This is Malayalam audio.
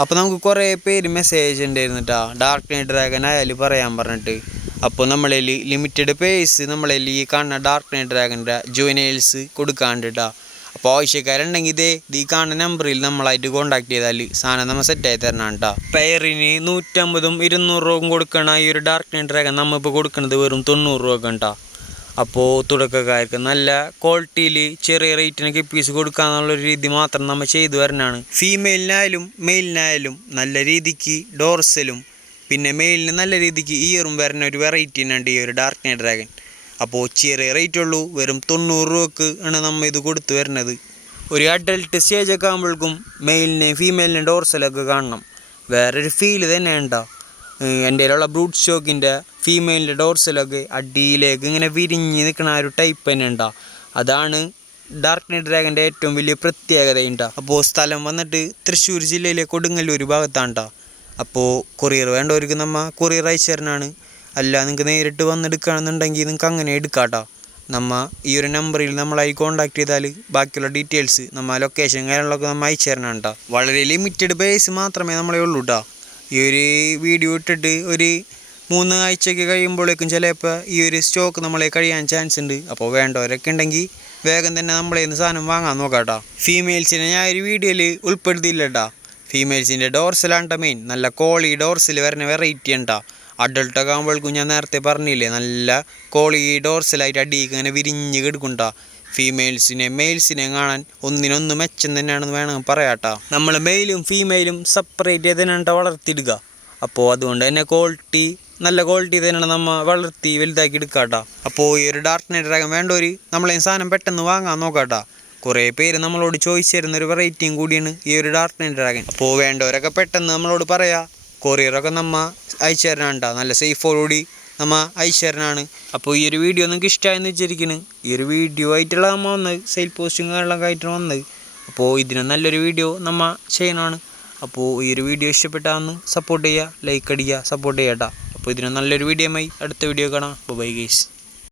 അപ്പോൾ നമുക്ക് കുറേ പേര് മെസ്സേജ് ഉണ്ടായിരുന്നു കേട്ടോ ഡാർക്ക് നൈറ്റ് ഡ്രാഗൺ ആയാലും പറയാൻ പറഞ്ഞിട്ട്. അപ്പോൾ നമ്മളതിൽ ലിമിറ്റഡ് പേഴ്സ് നമ്മളെ ഈ കാണുന്ന ഡാർക്ക് നൈറ്റ് ഡ്രാഗന്റെ ജുവനൈൽസ് കൊടുക്കാണ്ട് കേട്ടോ അപ്പോൾ ആവശ്യക്കാരുണ്ടെങ്കിൽ ഇതേ ഈ കാണുന്ന നമ്പറിൽ നമ്മളായിട്ട് കോൺടാക്ട് ചെയ്താൽ സാധനം നമ്മൾ സെറ്റായി തരണം കേട്ടോ പെയറിന് നൂറ്റമ്പതും ഇരുന്നൂറ് രൂപയും കൊടുക്കണ ഈ ഒരു ഡാർക്ക് നൈറ്റ് ഡ്രാഗൺ നമ്മളിപ്പോൾ കൊടുക്കുന്നത് വെറും തൊണ്ണൂറ് രൂപ കേട്ടോ അപ്പോൾ തുടക്കക്കാർക്ക് നല്ല ക്വാളിറ്റിയിൽ ചെറിയ റേറ്റിനൊക്കെ പീസ് കൊടുക്കാന്നുള്ള രീതി മാത്രം നമ്മൾ ചെയ്തു വരണാണ്. ഫീമെയിലിനായാലും മെയിലിനായാലും നല്ല രീതിക്ക് ഡോർസലും പിന്നെ മെയിലിന് നല്ല രീതിക്ക് ഇയറും വരുന്ന ഒരു വെറൈറ്റി ഉണ്ട് ഈ ഒരു ഡാർക്ക് നൈറ്റ് ഡ്രാഗൺ അപ്പോൾ ചെറിയ റേറ്റ് ഉള്ളൂ വെറും തൊണ്ണൂറ് രൂപക്ക് ആണ് നമ്മൾ ഇത് കൊടുത്തു വരുന്നത് ഒരു അഡൽട്ട് സ്റ്റേജൊക്കെ ആകുമ്പോഴേക്കും മെയിലിനെയും ഫീമെയിലിനെയും ഡോർസലൊക്കെ കാണണം. വേറൊരു ഫീൽ തന്നെ ഉണ്ടോ. എന്റെ കയ്യിലുള്ള ബ്രൂട്ട് സ്റ്റോക്കിന്റെ ഫീമെയിലിന്റെ ഡോർസിലൊക്കെ അടിയിലേക്ക് ഇങ്ങനെ വിരിഞ്ഞ് നിൽക്കുന്ന ആ ഒരു ടൈപ്പ് തന്നെ ഉണ്ടാവും അതാണ് ഡാർക്ക് നൈറ്റ് ഡ്രാഗന്റെ ഏറ്റവും വലിയ പ്രത്യേകത ഉണ്ടാവും അപ്പോൾ സ്ഥലം വന്നിട്ട് തൃശ്ശൂർ ജില്ലയിലെ കൊടുങ്ങല്ലൂർ ഭാഗത്താണ് കേട്ടോ അപ്പോൾ കൊറിയർ വേണ്ടവർക്ക് നമ്മ കൊറിയർ അയച്ചു തരാനാണ് അല്ല നിങ്ങൾക്ക് നേരിട്ട് വന്നെടുക്കുകയാണെന്നുണ്ടെങ്കിൽ നിങ്ങൾക്ക് അങ്ങനെ എടുക്കാട്ടോ നമ്മ ഈ ഒരു നമ്പറിൽ നമ്മളായി കോൺടാക്ട് ചെയ്താൽ ബാക്കിയുള്ള ഡീറ്റെയിൽസ് നമ്മ ലൊക്കേഷൻ കാര്യങ്ങളൊക്കെ നമ്മൾ അയച്ചു തരണം കേട്ടോ വളരെ ലിമിറ്റഡ് ബേസ് മാത്രമേ നമ്മളെ ഉള്ളൂ കേട്ടോ ഈ ഒരു വീഡിയോ ഇട്ടിട്ട് ഒരു മൂന്ന് ആഴ്ചയൊക്കെ കഴിയുമ്പോഴേക്കും ചിലപ്പോൾ ഈ ഒരു സ്റ്റോക്ക് നമ്മളെ കഴിയാൻ ചാൻസ് ഉണ്ട്. അപ്പോൾ വേണ്ടവരൊക്കെ ഉണ്ടെങ്കിൽ വേഗം തന്നെ നമ്മളെ നിന്ന് സാധനം വാങ്ങാൻ നോക്കാം കേട്ടോ ഫീമെയിൽസിനെ ഞാൻ ഒരു വീഡിയോയിൽ ഉൾപ്പെടുത്തിയില്ല കേട്ടോ ഫീമെയിൽസിന്റെ ഡോർസിലാണ് മെയിൻ നല്ല കോളി ഡോർസിൽ വരുന്ന വെറൈറ്റി ഉണ്ടാ അഡൾട്ടൊക്കെ ആകുമ്പോഴേക്കും ഞാൻ നേരത്തെ പറഞ്ഞില്ലേ നല്ല കോളി ഡോർസിലായിട്ട് അടിയിക്ക് ഇങ്ങനെ വിരിഞ്ഞ് കിടക്കുണ്ടാ ഫീമെയിൽസിനെ മെയിൽസിനെ കാണാൻ ഒന്നിനൊന്ന് മെച്ചം തന്നെയാണെന്ന് വേണമെങ്കിൽ പറയാട്ടോ. നമ്മൾ മെയിലും ഫീമെയിലും സെപ്പറേറ്റ് ചെയ്ത് തന്നെയാണ് വളർത്തിയിടുക. അപ്പോൾ അതുകൊണ്ട് തന്നെ ക്വാളിറ്റി നല്ല ക്വാളിറ്റി തന്നെയാണ് നമ്മൾ വളർത്തി വലുതാക്കി എടുക്കാട്ടോ. അപ്പോൾ ഈ ഒരു ഡാർക്ക് നൈറ്റ് ഡ്രാഗൺ വേണ്ടവർ നമ്മളെ സാധനം പെട്ടെന്ന് വാങ്ങാൻ നോക്കാട്ടോ. കുറേ പേര് നമ്മളോട് ചോദിച്ചു തരുന്ന ഒരു വെറൈറ്റിയും കൂടിയാണ് ഈ ഒരു ഡാർക്ക് നൈറ്റ് ഡ്രാഗൺ അപ്പോൾ വേണ്ടവരൊക്കെ പെട്ടെന്ന് നമ്മളോട് പറയാ കൊറിയറൊക്കെ നമ്മ അയച്ചു തരാനുണ്ടാ നല്ല സേഫോടുകൂടി നമ്മ അയച്ചു തരാനാണ് അപ്പോൾ ഈ ഒരു വീഡിയോ നിങ്ങൾക്ക് ഇഷ്ടമായെന്ന് വെച്ചിരിക്കുന്നു ഈ ഒരു വീഡിയോ ആയിട്ടുള്ള നമ്മ വന്നത് സെയിൽ പോസ്റ്റും കാര്യങ്ങളൊക്കെ ആയിട്ടാണ് വന്നത്. അപ്പോൾ ഇതിന് നല്ലൊരു വീഡിയോ നമ്മ ചെയ്യണമാണ് അപ്പോൾ ഈ ഒരു വീഡിയോ ഇഷ്ടപ്പെട്ടാന്ന് സപ്പോർട്ട് ചെയ്യുക ലൈക്ക് അടിക്കുക സപ്പോർട്ട് ചെയ്യാം കേട്ടോ അപ്പോൾ ഇതിന് നല്ലൊരു വീഡിയോ ആയി അടുത്ത വീഡിയോ കാണാം. Bye guys